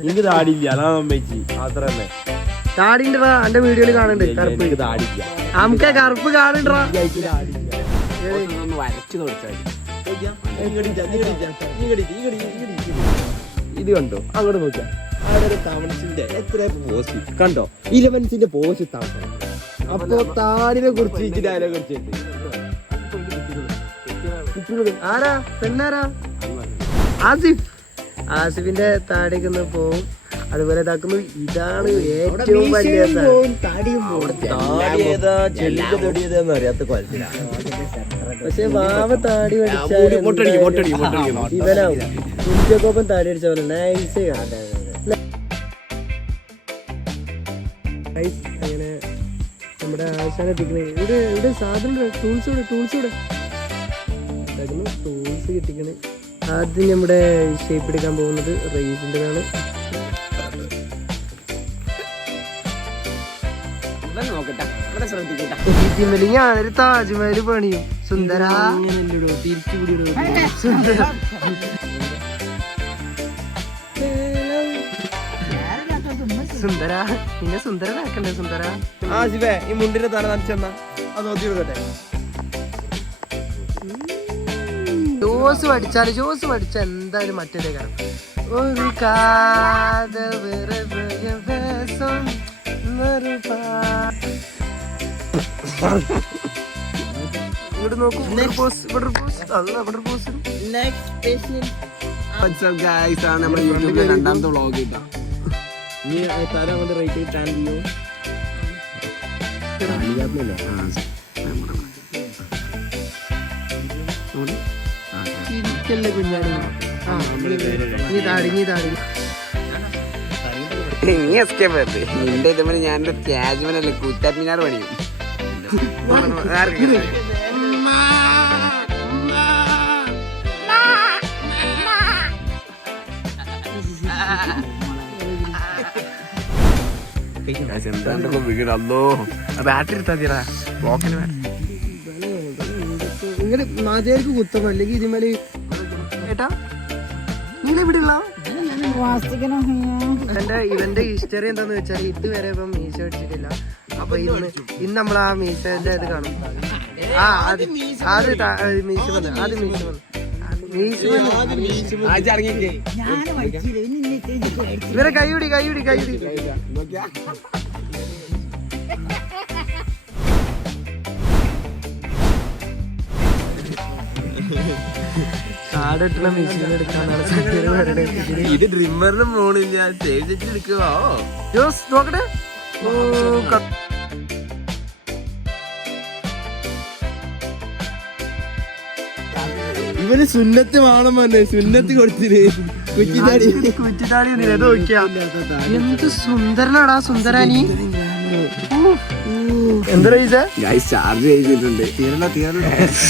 എനിക്ക് താടിയില്ല, അതാ അമ്മച്ചി അത്ര തന്നെ. താടിണ്ടാ എന്റെ വീഡിയോയില് കാണുന്നുണ്ട് കറുപ്പ്. താടിയില്ല, നമുക്ക് കറുപ്പ് കാണണ്ടാ. വരച്ചു തുടച്ചാൽ ഇത് കണ്ടോ, അങ്ങോട്ട് നോക്കിയാ എത്ര പോസ്റ്റ് കണ്ടോ, 11 പോസ്റ്റ് താമസം. അപ്പൊ താടിനെ കുറിച്ച് ഡയലോഗ് കുറിച്ചിട്ട് ആരാ പെണ്ണാരാ? ആസിഫ്. ആസിഫിന്റെ താടിയൊക്കെ ഒന്ന് പോവും. അതുപോലെ ഇതാക്കുന്നു. ഇതാണ് ഏറ്റവും വലിയ അറിയാത്ത കൊലത്തില. പക്ഷെ വാവ താടി ഇവനാവും. കുഞ്ചക്കൊപ്പം താടി അടിച്ച പോലെ നൈസ് അങ്ങനെ നമ്മുടെ ആശാനെ എത്തിക്കണേ. ഇവിടെ സാധനം ടൂൾസ് കിട്ടിക്കണേ. ആദ്യം നമ്മുടെ ഷേപ്പ് എടുക്കാൻ പോകുന്നത് റേസിൻ്റെതാണ്. ഞാനൊരു താജ്മഹൽ പണിയും. സുന്ദര സുന്ദര പിന്നെ സുന്ദരനാക്കണ്ടേ സുന്ദര. ആസിഫേ, ഈ മുണ്ടിന്റെ തല നനച്ചെന്നാ അത് നോക്കി കൊടുക്കട്ടെ. ജോസ് പഠിച്ച എന്തായാലും മറ്റേതേ കാണും. ഒരു കാതൽ ഇങ്ങോട്ട് നോക്കൂ. നമ്മുടെ യൂട്യൂബിലെ രണ്ടാമത്തെ വ്ളോഗ് കിട്ടാ. നീ തല കൊണ്ട് റേറ്റ് ടാൻ ചെയ്യോ? കുഞ്ഞാണി ഞാനൊരു താജ്മഹലല്ലേ കുത്തബ്മിനാർ പണിയും. എന്താണ്ടൊക്കെ വീടല്ലോ ബാറ്ററി എടുത്താ തീരാ ബ്ലോക്കിന് ഇങ്ങനെ മാതേർക്ക് കുത്തം അല്ലെങ്കിൽ ഇതിമേല് ഏട്ടാ നിങ്ങൾ എവിടെയുള്ള ഇവന്റെ ഹിസ്റ്ററി എന്താന്ന് വെച്ചാൽ ഇതുവരെ ഇപ്പം മീശ അടിച്ചിട്ടില്ല. അപ്പൊ ഇന്ന് നമ്മൾ ആ മീശന്റെ ഇത് കാണും. മീശ ഇവരെ കൈപിടി കാടിട്ടുള്ള മെഷീൻ എടുക്കാനാണ് ഇത് ഡ്രിമ്മറിന് പോണില്ല, സേവ് എടുക്കുവോ ജോസ് നോക്കട്ടെ. ഇവന് സുന്നത്ത് വേണം പറഞ്ഞേ, സുന്നത്ത് കൊടുത്തില്ലേ കുറ്റിത്താടി നോക്കിയാ എന്ത് സുന്ദരനാടാ സുന്ദരാനി. എന്താ ചാർജ് ചെയ്തിട്ടുണ്ട്.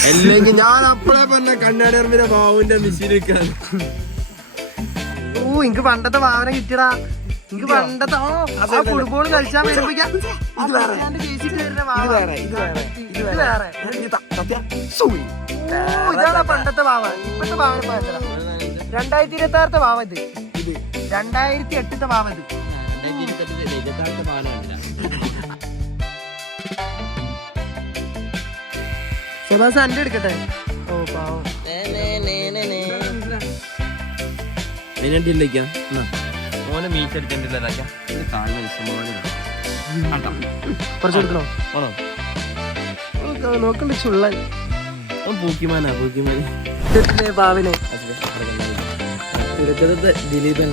അല്ലെങ്കിൽ ഞാൻ അപ്പളേ പറഞ്ഞ കണ്ണാടി അർമ്മിന്റെ ബാബുവിന്റെ മെഷീൻ വെക്കാൻ. എനിക്ക് പണ്ടത്തെ ഭാവന കിട്ടിയടാ. എനിക്ക് പണ്ടത്തെ ഫുട്ബോൾ കളിച്ചാൽ വരുമ്പോഴേക്കും ഇതാണ് പണ്ടത്തെ ഭാവ. ഇപ്പത്തെ ഭാവന 2026 ഭാവ. ഇത് 2008 ഭാവ. ഇത് സുഭാസ് അന്റെ എടുക്കട്ടെ. ഓ പാവം ഓനെ മീറ്റടിച്ചിട്ടില്ല. കുറച്ചെടുക്കണോ നോക്കണ്ട ചുള്ളൻ പൂക്കിമാനാ ഭാവിനെ. ദിലീപ്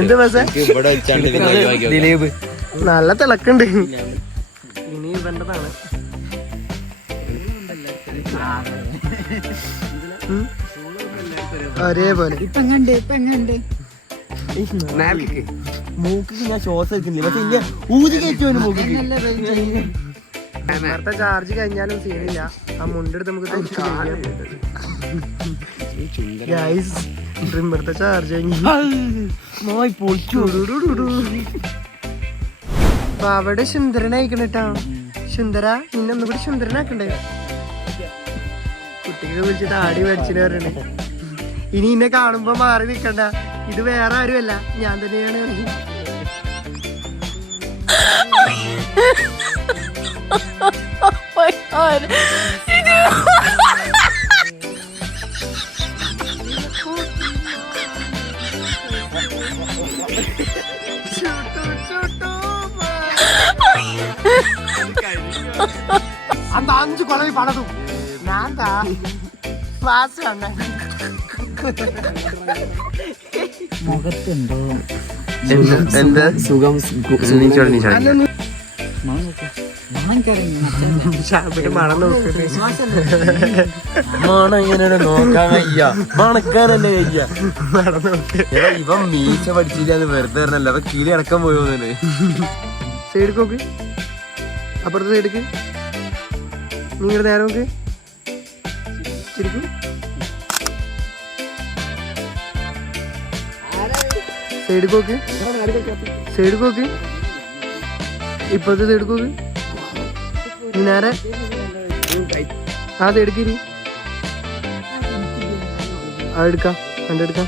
എന്ത് ബസ് ദിലീപ് നല്ല തിളക്കുണ്ട്. ഇനി ഇവന്റെതാണ്. ഒരേപോലെ മൂക്കിക്ക് ഞാൻ ശ്വാസം എടുക്കുന്നില്ല. പക്ഷെ ഇല്ല ഊതി കയറ്റുവാനും മൂക്കിക്ക്. നേരത്തെ ചാർജ് കഴിഞ്ഞാലും സീനില്ല. ആ മുണ്ടെടുത്ത് നമുക്ക് ട്രിമ്മറത്തെ ചാർജ് അപ്പൊ അവിടെ സുന്ദരനായിക്കണേട്ടാ. സുന്ദര നിന്നൊന്നും കൂടി സുന്ദരനാക്കണ്ടേ. കുട്ടികളെ വിളിച്ചിട്ട് ആടി മേടിച്ചിട്ട് പറയണേ. ഇനി എന്നെ കാണുമ്പോ മാറി നിക്കണ്ട, ഇത് വേറെ ആരുമല്ല, ഞാൻ തന്നെയാണ്. அந்த 5 குழவி படதும் நான் தான் ക്ലാസ് മുഖത്തുണ്ടോ എന്താ സുഖം മണം എങ്ങനെ നോക്കാൻ വയ്യ, മണക്കാനല്ലേ വയ്യ. ഇവൻ മീശ പഠിച്ചില്ല വെറുതെ പറഞ്ഞല്ല, അപ്പൊ കിളി അടക്കം പോയോന്നെ. സൈഡ് നോക്ക്, അപ്പുറത്തെ സൈഡിക്ക് നിങ്ങളുടെ നേരെ നോക്ക്, ശരിക്കും സൈഡ് നോക്ക്, സൈഡ് നോക്ക്, ഇപ്പോഴത്തെ സൈഡ് നോക്ക്, നീ നേരെ ആ സൈഡിക്ക് ഇരി, ആ എടുക്കാം, കണ്ടെടുക്കാം.